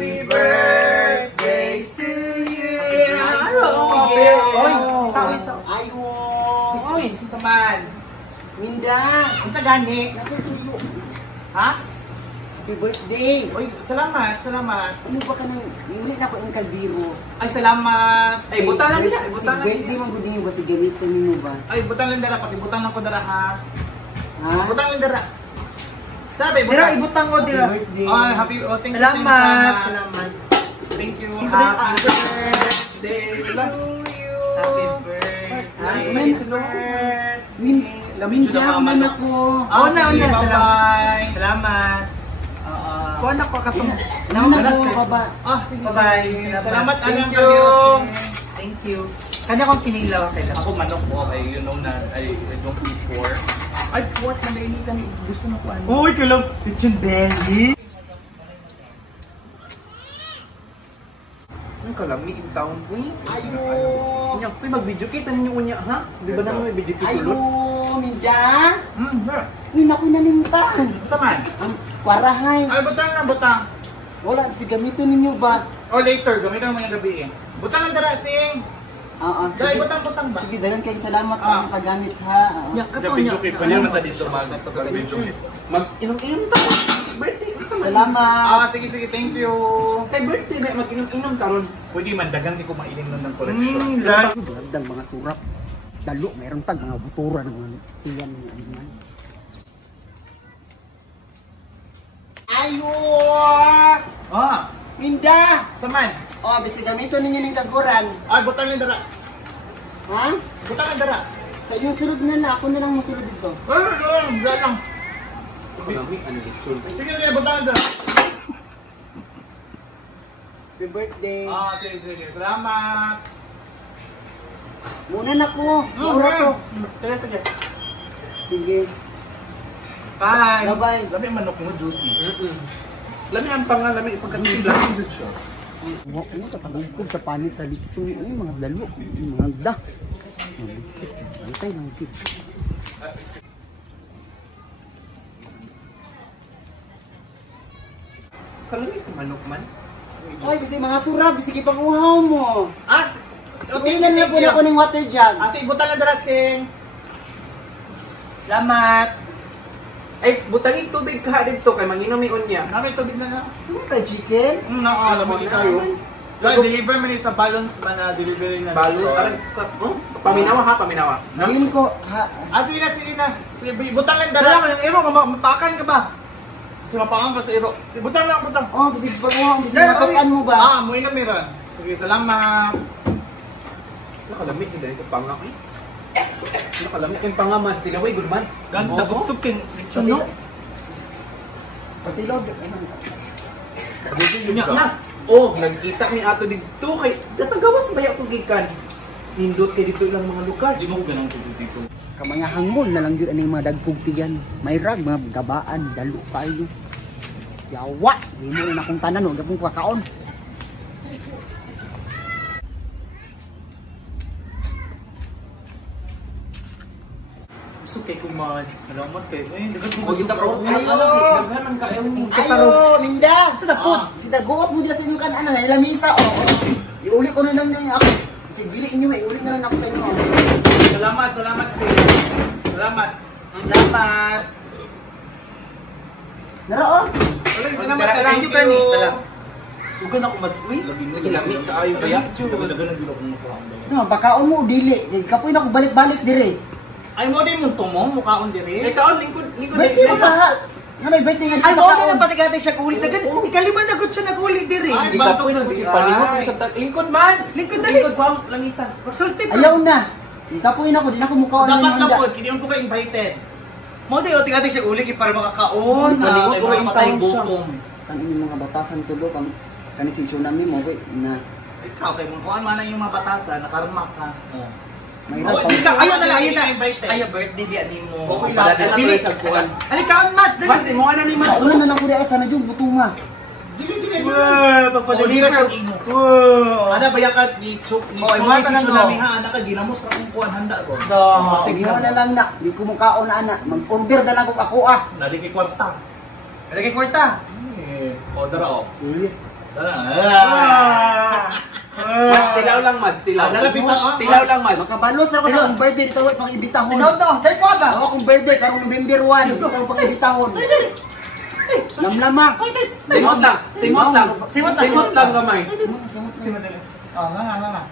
Happy birthday to you. Oy, tao ito. Ayo. Oy, saman. Minda. Unsa gani? Natutuyo. Ha? Happy birthday. Oy, salamat, salamat. Ano ba ka nang iulit na ko ang kaldero? Ay, salamat. Ay, butang lang nila. Si Butang lang birthday nila. man gud niyo ba si gamito ninyo ba? Ay, butang lang dara. Pakibutang lang ko dara ha. Ha? Butang lang dara. Dara, bay, Dira, butang. ibutang ko, dira. Happy birthday. Ay, happy, oh, thank you. Salamat. thank you, Salamat. Thank you. Siyempre, Happy birthday to you. Happy birthday. Happy birthday. Minda man ako. Ah, Una, sige, una, bye-bye. Salamat. Ah, Kuha na ko katong. Naman Alas, ako baba. ah, sige, Bye-bye. sige. Salamat, Thank Alang you. Kanyasi. Thank you. Kanya kong pinilaw kay lang. Ako manok mo, ay you know na, I don't eat pork. Ay, pork na daily kami. Gusto na ko ano. Uy, kulang. Lechon belly. Ang kalami in town, uy. Ayo. Unya, uy, mag-video kita ninyo unya, ha? Di ba naman may video kita Ayo, sulod? Minda. Sir. Uy, naku nalimtan. Saman. Ang kwarahay. Ay, butang na, butang. Wala si gamito ninyo ba? O later, gamitan mo yung gabi eh. Butang ang dara, sing. Oo, Dahil butang-butang ba? Sige, dagan kayong salamat sa Ah. inyong paggamit ha. Oo. Ya, kato niya. Mag-inom-inom ta. Birthday, ano man? Salamat. Ah, sige, sige, thank you. Kay birthday na, mag-inom-inom taron. Pwede man, dagang di ko mainim nun ng collection. Dagdag mga surap. Dalo, mayroon tag mga butura ng mga tiyan ng animal. Ayo! Ah, Minda! saman. Oh, bisi gamito ninyo ng kaguran. Ay, butang yung dara. Ha? Butang yung dara. Sa inyong sunod na ako na lang musunod dito. Dara lang. Kalami, ano lechon? Sige na, butang yung dara. Happy birthday. Ah, sige, sige. Salamat. Muna na ko. Mura to. Sige, sige. Sige. Bye. Bye-bye. Labi ang manok mo, juicy. Lami ang pangalami, ipagkatin lang yun siya. Huwag mo tatagugkod sa panit sa litso. Ay, mga dalo. Mga da. Bantay lang kid. Kalami sa manok man. Oy, bisi mga surap. Bisi kipanguhaw mo. Ah, Tingnan na po na ako ng water jug. Ah, sige, butang yung dara, sing. Salamat. Ay, butangin tubig ka dito kay manginom yung unya. Namay tubig na na. Ano ka, chicken? Alam mo kayo. Deliver mo rin sa balance ba na delivery na. Balo, parang, oh, paminawa ha, paminawa. Ngayon ko, ha? Ah, sige na, sige na. Sige, butang lang dala. Dala, yung iro, mapakan ka ba? Kasi mapakan ka sa iro. Sige, butang lang, butang. Oh, bisi kipanguhaw. Bisi Dala, matukan mo ba? Ah, muwi na meron. Sige, salamat. Nakalamit yun dahil sa panga, eh. Nakalamit yung panga man, tinaway, good man. Ganda Oo. ko king lechon no. Patilog. Na, oh, nagkita mi ato dito kay sa gawas baya ko gikan. Nindot kay dito ilang mga lugar. Di mo ganang tubig dito. Kamaya hangol na lang yun ang mga dagkog tiyan. May rag, mga gabaan, dalo kayo. Yawa! Di mo rin akong tanan, huwag akong kakaon. Gusto kay kumas. Salamat kay. Ay, dagan ko O kita ko Ayo! daghan man kayo ni. Ayo, Linda! Sa dapot. Si Daguap mo dila sa inyong kanan, na ilamisa, oh. Iuli ko na lang yung ako. Kasi dili inyo, iuli na lang ako sa inyo. Salamat, salamat, sis. Salamat. Salamat. Nara, oh. Salamat, Thank thank you, you. Kani. Tala. Sugan ako matsuy. Lamit kaayo baya. Dagan dilo kung mukha. So, bakaon mo, dili. Kapoy na ako balik-balik dire. Ay mo din yung tumong mukhaon diri. Ay kaon lingkod Birthday mo ba, ha? Nga may birthday nga Ay, dito mo bakaon. na pati gati siya kulit. Dagan, ikalima na gud siya naguli diri. Ay, Di ka po yung palingot sa lingkod man. Lingkod dali. Lingkod pa langisa. Pagsulti pa. Ayaw na. Ikapoy na ako, di na ako mukhaon ng Dapat lang handa. po, hindi mo po kayo invited. Mo di o tingati siya kulit para makakaon. Palingot Ay, ko mga yung patay taon siya. gutom. Kan inyong mga batasan tulo, kan si tsunami mo, wait, na Ikaw, kay mong kuhaan man yung mga batasan, nakarmak ka. may Oh, rag di ka- Ayun na lang, ayun na. Invited. Ay, birthday biya di mo. Okay, Padala na Dili. to sa kuan. Alikaon, Mats. Man, mo ano ni man. Kauna na lang ko rin, sana yung butuma. Dili, dili. Wow, pagpadeliver siya siya. imo. Wow. Ana ba yakat ni Chuk ni Oh, iwata si lang Tsunami mo. ha, ana ka ginamos ra kung kuan handa ko. Sige na lang na, di ko mukhaon na ana. Mag-order na lang ko ako ah. Naliki kwarta. Alagay kwarta. Order ako. List, Mads, tilaw lang, Mads. Tilaw. Lalapit ako. Tilaw lang, Mads. Makabalos ako sa akong birthday dito wait pang ibitahon. Ikaw to, dahil ko ba? Ako akong birthday karong November 1, karong pang ibitahon. Lamlama. Simot lang. Simot lang. Simot lang. Simot lang gamay. Simot na. Oh, nga.